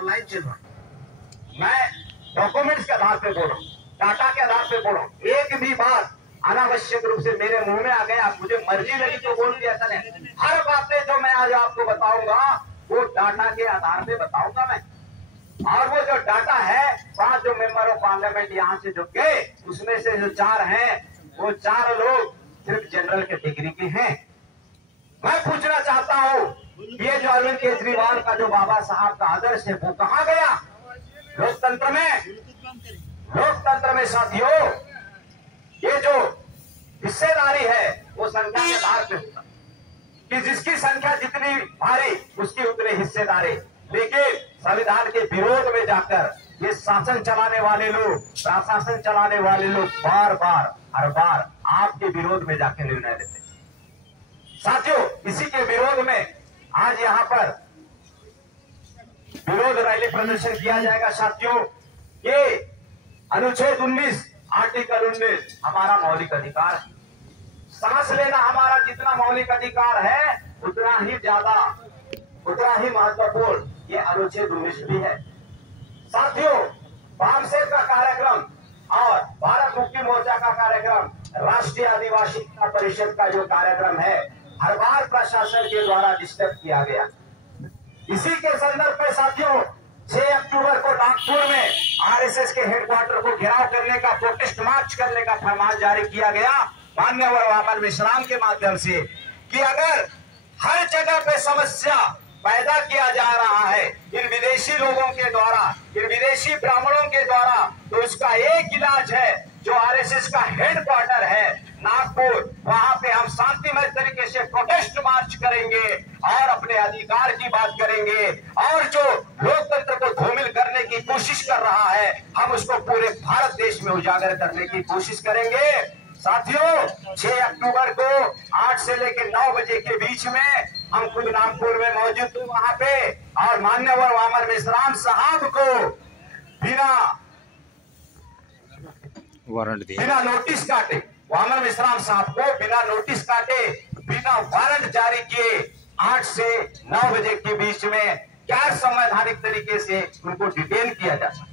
Online चल रहा है। मैं डॉक्यूमेंट्स के आधार पे बोल रहा हूँ, डाटा के आधार पे बोल रहा हूँ। एक भी बात अनावश्यक रूप से मेरे मुंह में आ गया, मुझे मर्जी लगी तो बोल दिया था। हर बातें जो मैं आज आपको बताऊंगा वो डाटा के आधार पे बताऊंगा मैं। और वो जो डाटा है, 5 जो मेंबर ऑफ पार्लियामेंट यहाँ से जो गए, उसमें से जो 4 हैं, वो 4 लोग सिर्फ जनरल के डिग्री के हैं। मैं पूछना चाहता हूँ, ये जो अरविंद केजरीवाल का जो बाबा साहब का आदर्श है वो कहाँ गया लोकतंत्र में? लोकतंत्र में साथियों, ये जो हिस्सेदारी है वो संख्या के आधार पे होता कि जिसकी संख्या जितनी भारी उसकी उतनी हिस्सेदारी। लेकिन संविधान के विरोध में जाकर ये शासन चलाने वाले लोग, प्रशासन चलाने वाले लोग बार बार हर बार आपके विरोध में जाकर निर्णय लेते। साथियों, इसी के विरोध में आज यहाँ पर विरोध रैली प्रदर्शन किया जाएगा। साथियों, ये अनुच्छेद 19 आर्टिकल 19 हमारा मौलिक अधिकार है। सांस लेना हमारा जितना मौलिक अधिकार है उतना ही ज्यादा, उतना ही महत्वपूर्ण ये अनुच्छेद 19 भी है। साथियों, वामसेन का कार्यक्रम और भारत मुक्ति मोर्चा का कार्यक्रम, राष्ट्रीय आदिवासी परिषद का जो कार्यक्रम है, हर बार प्रशासन के द्वारा डिस्टर्ब किया गया। इसी के संदर्भ में साथियों, 6 अक्टूबर को नागपुर में आरएसएस के हेडक्वार्टर को घेराव करने का, प्रोटेस्ट मार्च करने का फरमान जारी किया गया माननीय वामन मिश्राम के माध्यम से, कि अगर हर जगह पे समस्या पैदा किया जा रहा है इन विदेशी लोगों के द्वारा, इन विदेशी ब्राह्मणों के द्वारा, तो उसका एक इलाज है, जो आरएसएस का हेडक्वार्टर है नागपुर, वहां पे हम शांतिमय तरीके से प्रोटेस्ट मार्च करेंगे और अपने अधिकार की बात करेंगे। और जो लोकतंत्र को धूमिल करने की कोशिश कर रहा है, हम उसको पूरे भारत देश में उजागर करने की कोशिश करेंगे। साथियों, 6 अक्टूबर को 8 से लेकर 9 बजे के बीच में हम खुद नागपुर में मौजूद हूँ वहां पे, और माननीय वामन मिश्राम साहब को बिना वारंट दिए, बिना नोटिस काटे, वामन मिश्राम साहब को बिना नोटिस काटे, बिना वारंट जारी किए 8 से 9 बजे के बीच में गैर संवैधानिक तरीके से उनको डिटेन किया जा सकता।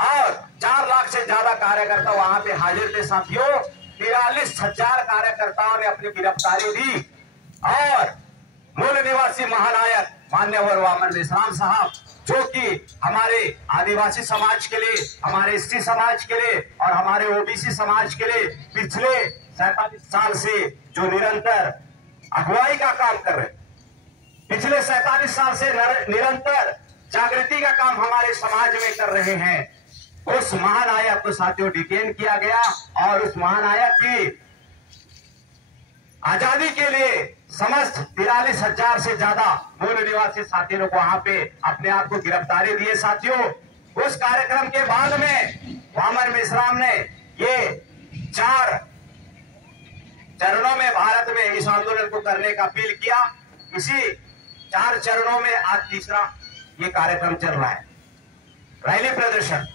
और 4 लाख से ज्यादा कार्यकर्ता वहां पे हाजिर थे। साथियों, 43,000 कार्यकर्ताओं ने अपनी गिरफ्तारी दी और मूल निवासी महानायक माननीय वामन मिश्राम साहब, जो कि हमारे आदिवासी समाज के लिए, हमारे एसटी समाज के लिए और हमारे ओबीसी समाज के लिए पिछले 47 साल से जो निरंतर अगुवाई का काम कर रहे, पिछले 47 साल से निरंतर जागृति का काम हमारे समाज में कर रहे हैं, उस महानायक को साथियों डिटेन किया गया। और उस महानायक की आजादी के लिए समस्त 43,000 से ज्यादा मूल निवासी साथियों को वहां पे अपने आप को गिरफ्तारी दिए। साथियों, उस कार्यक्रम के बाद में वामन मिश्राम ने ये 4 चरणों में भारत में इस आंदोलन को करने का अपील किया। इसी 4 चरणों में आज तीसरा ये कार्यक्रम चल रहा है, रैली प्रदर्शन,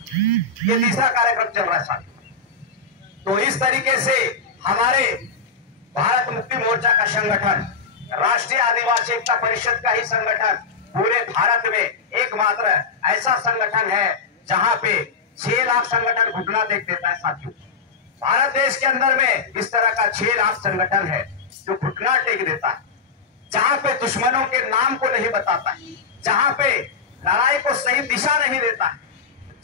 ये तीसरा कार्यक्रम चल रहा है साथियों। तो इस तरीके से हमारे भारत मुक्ति मोर्चा का संगठन, राष्ट्रीय आदिवासी एकता परिषद का ही संगठन पूरे भारत में एकमात्र ऐसा संगठन है जहां पे 6 लाख संगठन घुटना देख देता है। साथियों, भारत देश के अंदर में इस तरह का 6 लाख संगठन है जो घुटना टेक देता है, जहां पे दुश्मनों के नाम को नहीं बताता है, जहां पे लड़ाई को सही दिशा नहीं देता है,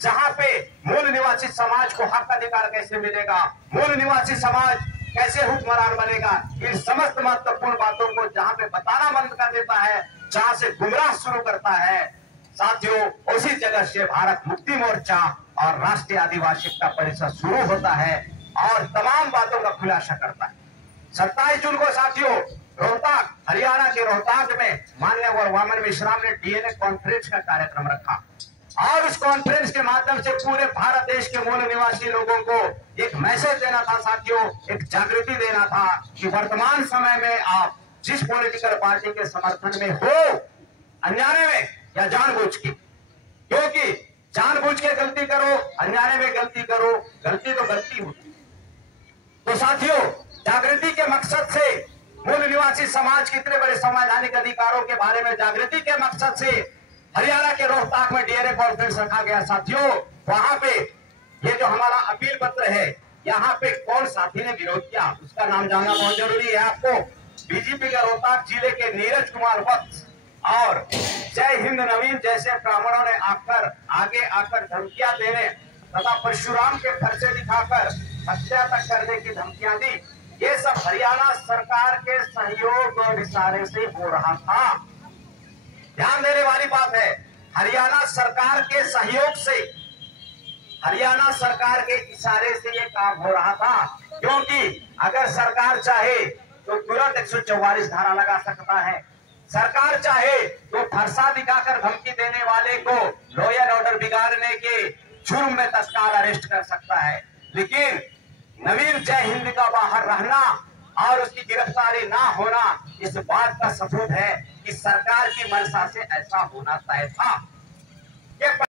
जहां पे मूल निवासी समाज को हक अधिकार कैसे मिलेगा, मूल निवासी समाज कैसे हुक्मरान बनेगा, इन समस्त महत्वपूर्ण बातों को जहां पे बताना बंद कर देता है, जहां से गुमराह शुरू करता है, साथियों, उसी जगह से भारत मुक्ति मोर्चा और राष्ट्रीय आदिवासी एकता परिषद शुरू होता है और तमाम बातों का खुलासा करता है। 27 जून को साथियों, रोहतक, हरियाणा के रोहतक में माननीय वामन मिश्राम ने डीएनए कॉन्फ्रेंस का कार्यक्रम रखा और उस कॉन्फ्रेंस के माध्यम से पूरे भारत देश के मूल निवासी लोगों को एक मैसेज देना था साथियों, एक जागृति देना था कि वर्तमान समय में आप जिस पॉलिटिकल पार्टी के समर्थन में हो, अनजाने में या जानबूझ के, क्योंकि जानबूझ के गलती करो, अनजाने में गलती करो, गलती तो गलती होती। तो साथियों, जागृति के मकसद से, मूल निवासी समाज के इतने बड़े संवैधानिक अधिकारों के बारे में जागृति के मकसद से हरियाणा के रोहतक में डीएनए कॉन्फ्रेंस रखा गया साथियों। वहां पे ये जो हमारा अपील पत्र है, यहाँ पे कौन साथी ने विरोध किया उसका नाम जानना बहुत जरूरी है आपको। बीजेपी के रोहतक जिले के नीरज कुमार वत्स और जय हिंद नवीन जैसे ब्राह्मणों ने आगे आकर धमकियां देने तथा परशुराम के पर्चे दिखाकर हत्या तक करने की धमकियां दी। ये सब हरियाणा सरकार के सहयोग और इशारे से हो रहा था। ध्यान देने वाली बात है, हरियाणा सरकार के सहयोग से, हरियाणा सरकार के इशारे से ये काम हो रहा था। क्योंकि अगर सरकार चाहे तो तुरंत 144 धारा लगा सकता है, सरकार चाहे तो फरसा दिखाकर धमकी देने वाले को लॉ एंड ऑर्डर बिगाड़ने के जुर्म में तत्काल अरेस्ट कर सकता है। लेकिन नवीन जय हिंद का बाहर रहना और उसकी गिरफ्तारी ना होना इस बात का सबूत है कि सरकार की मंशा से ऐसा होना तय था।